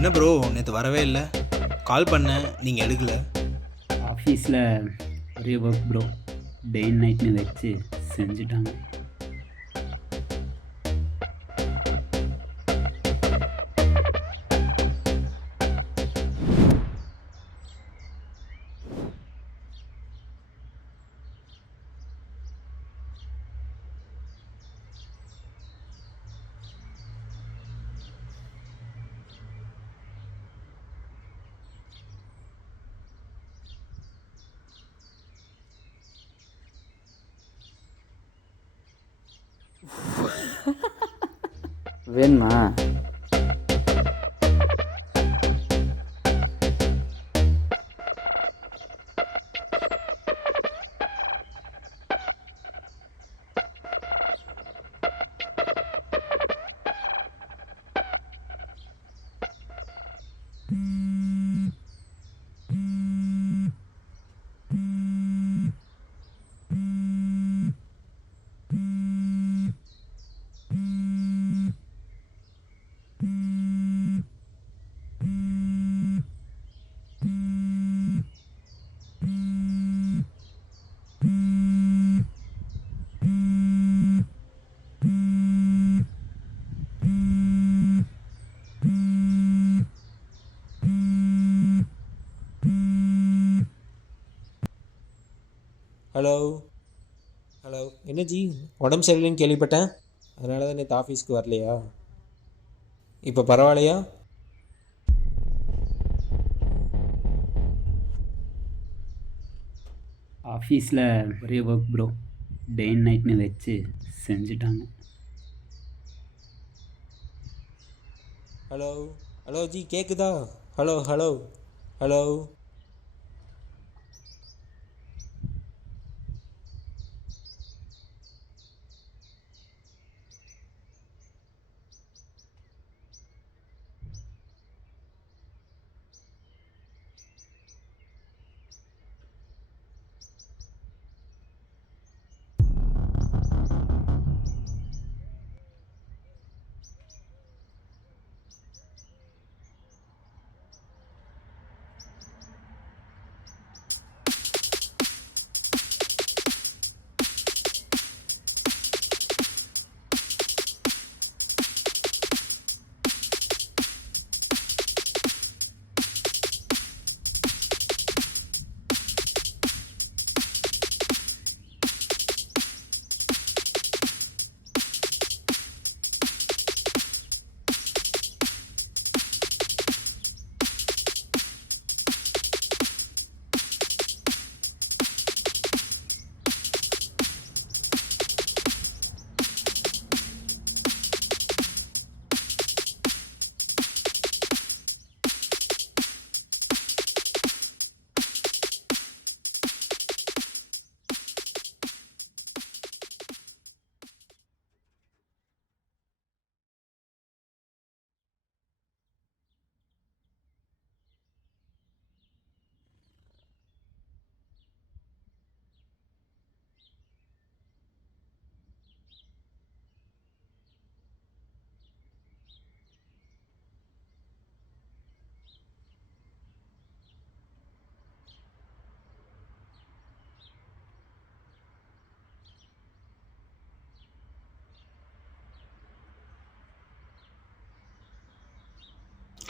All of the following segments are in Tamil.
என்ன ப்ரோ நேற்று வரவே இல்லை, கால் பண்ணேன் நீங்கள் எடுக்கல. ஆஃபீஸில் ஒரே ஒர்க் ப்ரோ, டே அண்ட் நைட்னு வச்சு செஞ்சுட்டாங்க. வேணுமா? ஹலோ ஹலோ, என்ன ஜி உடம்பு சரியில்லைன்னு கேள்விப்பட்டேன், அதனால தான் நேற்று ஆஃபீஸ்க்கு வரலையா? இப்போ பரவாயில்லையா? ஆஃபீஸில் ஒரே ஒர்க் ப்ரோ, டே அண்ட் நைட்னு வச்சு செஞ்சுட்டாங்க. ஹலோ ஹலோ ஜி, கேட்குதா? Hello hello hello.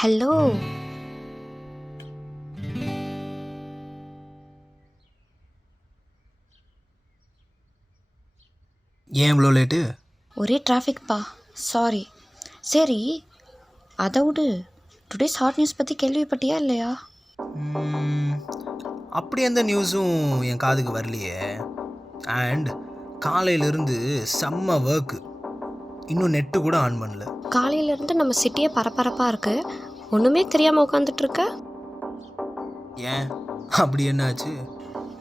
ஹலோ. ஏன் இவ்வளோ லேட்டு? ஒரே டிராஃபிக்ப்பா, சாரி. சரி, அதை விடு. டுடேஸ் ஹாட் நியூஸ் பற்றி கேள்விப்பட்டியா இல்லையா? அப்படி எந்த நியூஸும் என் காதுக்கு வரலையே. அண்ட் காலையிலேருந்து செம்ம ஒர்க்கு, இன்னும் நெட்டு கூட ஆன் பண்ணல. காலையிலேருந்து நம்ம சிட்டியே பரபரப்பாக இருக்குது, ஒன்றுமே தெரியாமல் உட்காந்துட்ருக்க. ஏன், அப்படி என்ன ஆச்சு?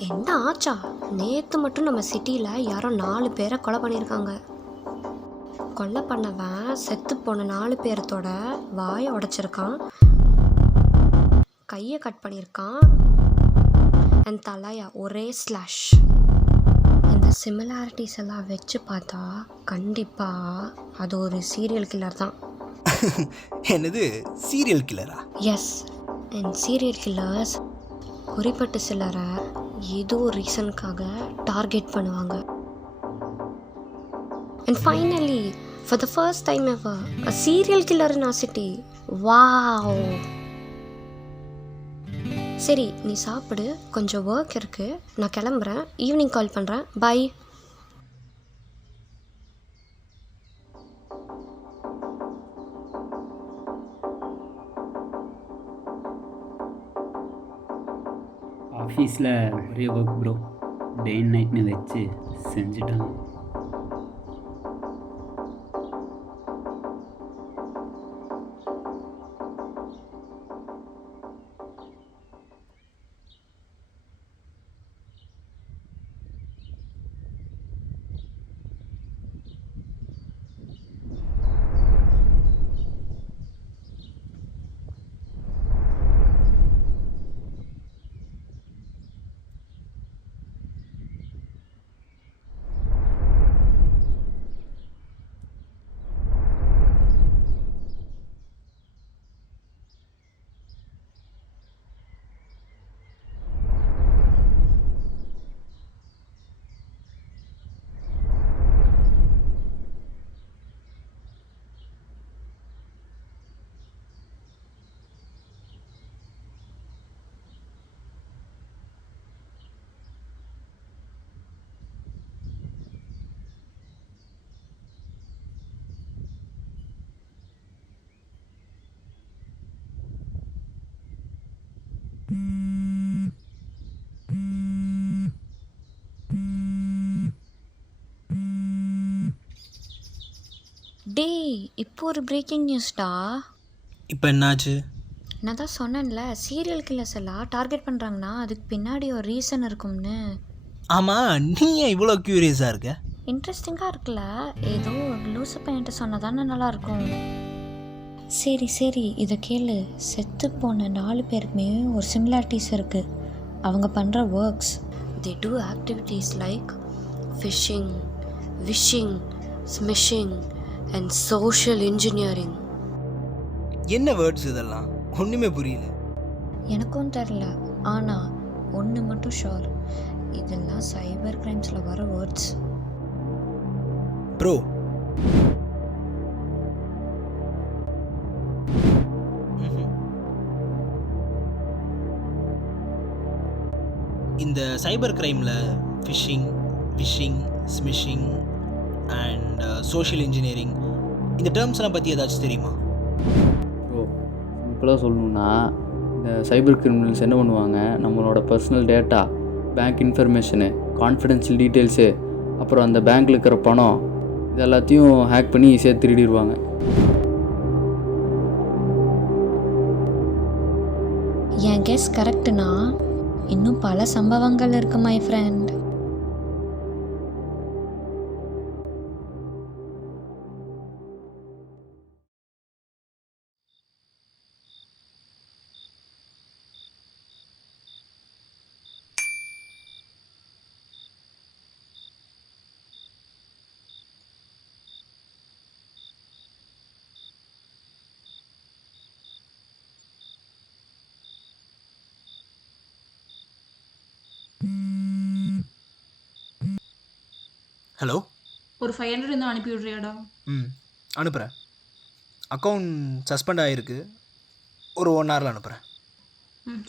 என்ன ஆச்சா? நேற்று மட்டும் நம்ம சிட்டியில் யாரோ 4 பேரை கொலை பண்ணியிருக்காங்க. கொலை பண்ணவன் செத்து போன 4 பேர்த்தோட வாயை உடைச்சிருக்கான், கையை கட் பண்ணியிருக்கான், என் தலையா ஒரே ஸ்லாஷ். இந்த சிமிலாரிட்டிஸ் எல்லாம் வச்சு பார்த்தா கண்டிப்பாக அது ஒரு சீரியல் கில்லர் தான். என்னது, சீரியல் கில்லரா? எஸ், அண்ட் சீரியல் கில்லர்ஸ் குறிப்பிட்ட சிலரை ஏதோ ஒரு ரீசனுக்காக டார்கெட் பண்ணுவாங்க. And finally for the first time ever a serial killer in our city. Wow. சரி, நீ சாப்பிடு, கொஞ்சம் ஒர்க் இருக்குது, நான் கிளம்புறேன், ஈவினிங் கால் பண்ணுறேன், பை. ஆஃபீஸில் ஒரே ஒர்க் ப்ரோ, டே அண்ட் நைட்னு வச்சு செஞ்சுட்டாங்க. டேய், இப்போ ஒரு பிரேக்கிங் நியூஸ்டா. இப்போ என்னாச்சு? நான் தான் சொன்னேன்ல, சீரியல் கில்லர்ஸ் எல்லாம் டார்கெட் பண்ணுறாங்கன்னா அதுக்கு பின்னாடி ஒரு ரீசன் இருக்கும்னு. ஆமாம், நீ ஏன் இவ்வளோ க்யூரியஸாக இருக்க? இன்ட்ரெஸ்டிங்காக இருக்குல்ல, ஏதோ ஒரு லூசு பையன்ட்டு சொன்னதானே நல்லாயிருக்கும். சரி சரி, இதை கேளு. செத்து போன 4 பேருக்குமே ஒரு சிமிலாரிட்டிஸ் இருக்குது. அவங்க பண்ணுற works, they do activities like phishing, vishing, smishing and social engineering. என்ன வேர்ட்ஸ் இதெல்லாம்? ஒன்றுமே புரியல. எனக்கும் தெரில, ஆனால் ஒன்று மட்டும் ஷோர், இதெல்லாம் சைபர் கிரைம்ஸில் வர வேர்ட்ஸ். ப்ரோ, இந்த சைபர் கிரைமில் phishing, vishing, smishing and social engineering, இந்த டேர்ம்ஸ்லாம் பற்றி ஏதாச்சும் தெரியுமா? ப்ரோ, சிம்பிளாக சொல்லணுன்னா, இந்த சைபர் கிரிமினல்ஸ் என்ன பண்ணுவாங்க, நம்மளோட personal data, bank information, confidential details, அப்புறம் அந்த பேங்க்கில் இருக்கிற பணம், இது எல்லாத்தையும் ஹேக் பண்ணி ஈஸியாக திருடிடுவாங்க. என் கெஸ் கரெக்டுனா இன்னும் பல சம்பவங்கள் இருக்கு மை ஃப்ரெண்ட். ஹலோ, ஒரு 500 இருந்தால் அனுப்பி விட்றியாடா? அனுப்புகிறேன். அக்கௌண்ட் சஸ்பெண்ட் ஆகிருக்கு, ஒரு 1 ஹவரில் அனுப்புகிறேன்.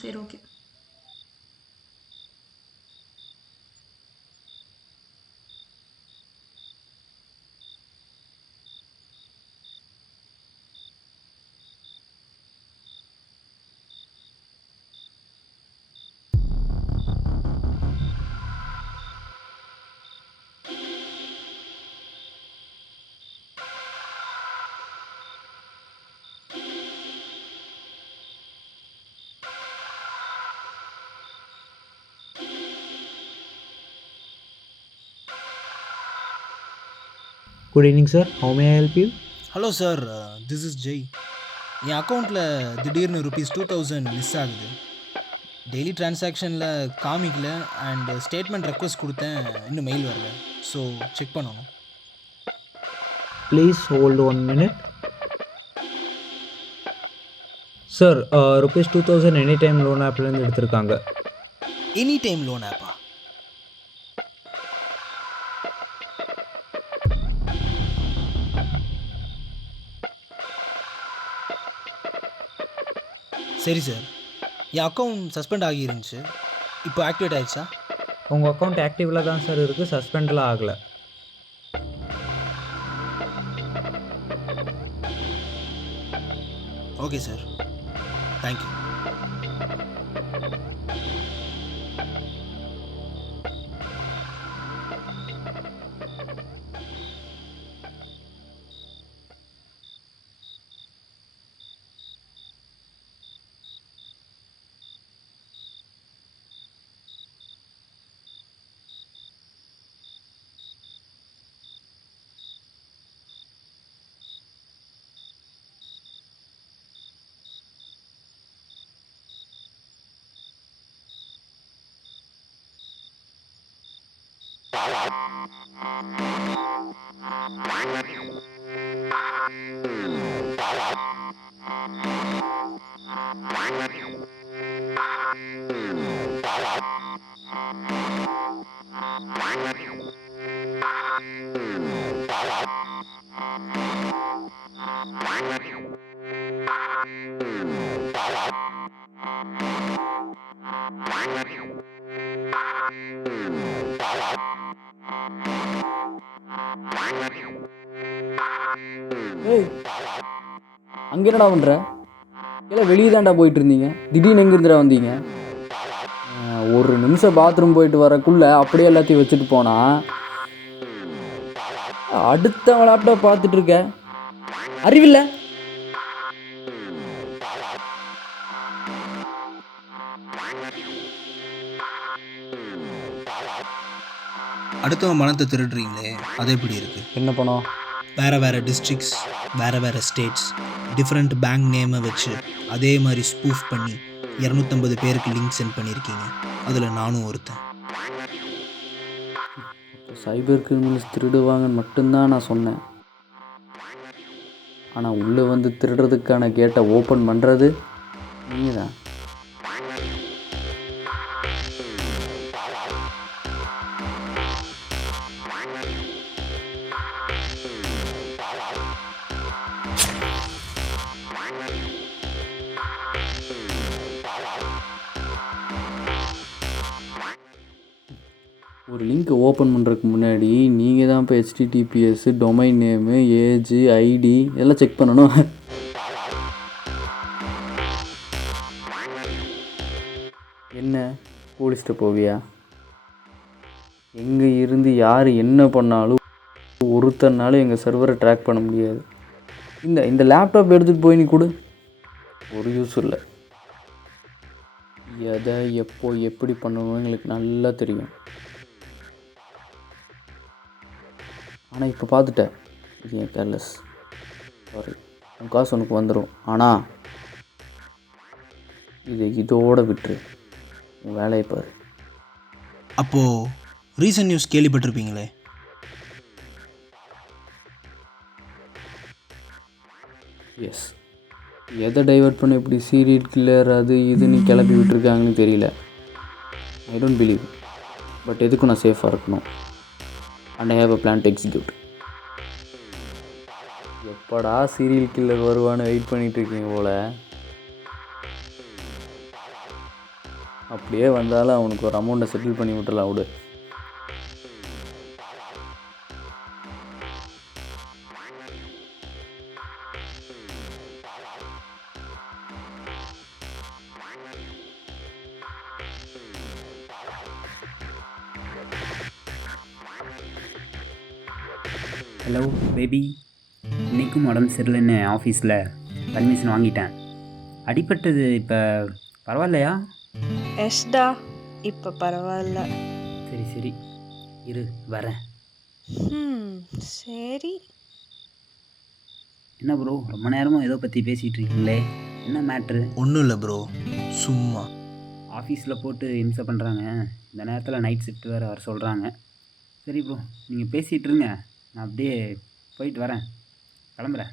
சரி okay. Good evening, sir. How may I help you? Hello sir, this is Jay. என் அக்கௌண்ட்டில் திடீர்னு ₹2000 மிஸ் ஆகுது. டெய்லி டிரான்சாக்ஷனில் காமிக்கல அண்ட் ஸ்டேட்மெண்ட் ரெக்வஸ்ட் கொடுத்தேன், இன்னும் மெயில் வரல. ஸோ செக் பண்ணணும். Please hold 1 minute. Sir, rupees 2000 anytime loan appலேருந்து எடுத்திருக்காங்க. எனி டைம் லோன் ஆப்பா? சரி சார், என் அக்கௌண்ட் சஸ்பெண்ட் ஆகிருந்துச்சு, இப்போ ஆக்டிவேட் ஆயிடுச்சா? உங்கள் அக்கௌண்ட் ஆக்டிவில் தான் சார் இருக்குது, சஸ்பெண்டெலாம் ஆகலை. Okay sir, thank you. ஏய், அங்கே என்னடா பண்ணுற? இல்லை வெளியே தான்டா போயிட்டு இருந்தீங்க, திடீர்னு எங்கேருந்துடா வந்தீங்க? ஒரு நிமிஷம் பாத்ரூம் போயிட்டு வரக்குள்ளே அப்படியே எல்லாத்தையும் வச்சுட்டு போனா அடுத்த லேப்டாப் பார்த்துட்டு இருக்க, அறிவில்லை? அடுத்தவன் பணத்தை திருடுறீங்களே, அது எப்படி இருக்குது? என்ன பணம்? வேறு வேறு டிஸ்ட்ரிக்ஸ், வேறு வேறு ஸ்டேட்ஸ், டிஃப்ரெண்ட் பேங்க் நேமை வச்சு அதே மாதிரி ஸ்பூஃப் பண்ணி 250 பேருக்கு லிங்க் சென்ட் பண்ணியிருக்கீங்க. அதில் நானும் ஒருத்தன். சைபர் கிரிமினல்ஸ் திருடுவாங்கன்னு மட்டும்தான் நான் சொன்னேன். ஆனால் உள்ளே வந்து திருடுறதுக்கான கேட்டை ஓப்பன் பண்ணுறது நீங்கள் தான். ஒரு லிங்க்கை ஓப்பன் பண்ணுறதுக்கு முன்னாடி நீங்கள் தான் இப்போ HTTPS, domain name, age, ID இதெல்லாம் செக் பண்ணணும். என்ன போலீஸ்கிட்ட போவியா? எங்கே இருந்து யார் என்ன பண்ணாலும் ஒருத்தனாலும் எங்கள் சர்வரை ட்ராக் பண்ண முடியாது. இந்த லேப்டாப் எடுத்துகிட்டு போய் நீ கொடு, ஒரு யூஸ் இல்லை. எதை எப்போ எப்படி பண்ணணும்னு எங்களுக்கு நல்லா தெரியும். ஆனால் இப்போ பார்த்துட்டேன், இது என் கேர்லெஸ். சாரி, உன் காசு உனக்கு வந்துடும். ஆனால் இதோட விட்டுரு, உன் வேலையை பாரு. அப்போது ரீசன்ட் நியூஸ் கேள்விப்பட்டிருப்பீங்களே, எஸ், எதை டைவர்ட் பண்ண இப்படி சீரியல் கில்லர் அது இதுன்னு கிளப்பி விட்டுருக்காங்கன்னு தெரியல. I don't believe. பட் எதுக்கும் நான் சேஃபாக இருக்கணும். And I have a plan to execute. எப்படா சீரியல் கில்லர் வருவான்னு வெயிட் பண்ணிகிட்டு இருக்கீங்க போல். அப்படியே வந்தாலும் அவனுக்கு ஒரு அமௌண்ட்டை செட்டில் பண்ணி விட்டுறலாம் விடு. ஹலோ பேபி, இன்றைக்கும் உடம்பு சரியில்லைன்னு ஆஃபீஸில் பர்மிஷன் வாங்கிட்டேன். அடிபட்டது இப்போ பரவாயில்லையா? எஸ்டா, இப்போ பரவாயில்ல. சரி சரி, இரு வரேன். சரி. என்ன ப்ரோ, ரொம்ப நேரமாக ஏதோ பற்றி பேசிகிட்டு இருக்கீங்களே, என்ன மேட்ரு? ஒன்றும் இல்லை ப்ரோ, சும்மா. ஆஃபீஸில் போட்டு இம்சை பண்ணுறாங்க. இந்த நேரத்தில் நைட் ஷிஃப்ட் வேறு வர சொல்கிறாங்க. சரி ப்ரோ, நீங்கள் பேசிகிட்டு இருங்க, நான் அப்படியே போயிட்டு வரேன், கிளம்புறேன்.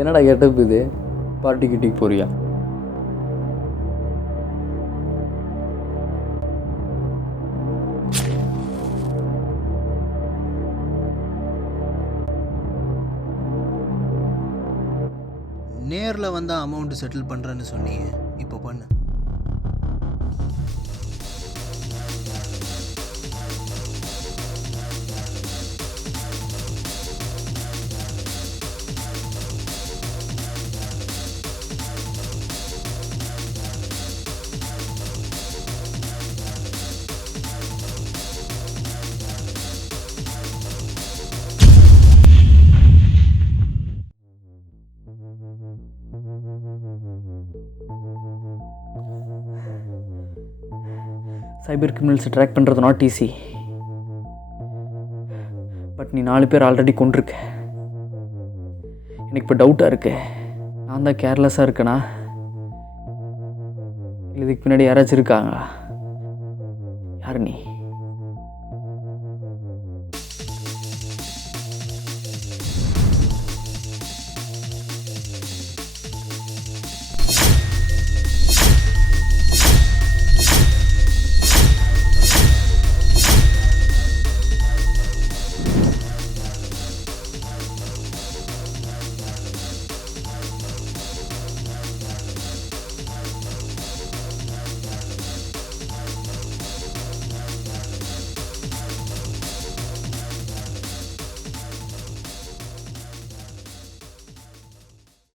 என்னடா கெட்டப் இது? பார்ட்டி கிட்டிக்கு போறியா? நேரில் வந்தால் அமௌண்ட்டு செட்டில் பண்ணுறேன்னு சொன்னீங்க, இப்போ பண்ணு. சைபர் கிரிமினல்ஸை ட்ராக் பண்ணுறது நாட் ஈஸி. பட் நீ 4 பேர் ஆல்ரெடி கொண்டிருக்க. எனக்கு இப்போ டவுட்டாக இருக்கு, நான் தான் கேர்லெஸ்ஸாக இருக்கேனா, இல்லை இதுக்கு பின்னாடி யாராச்சும் இருக்காங்களா? யார் நீ?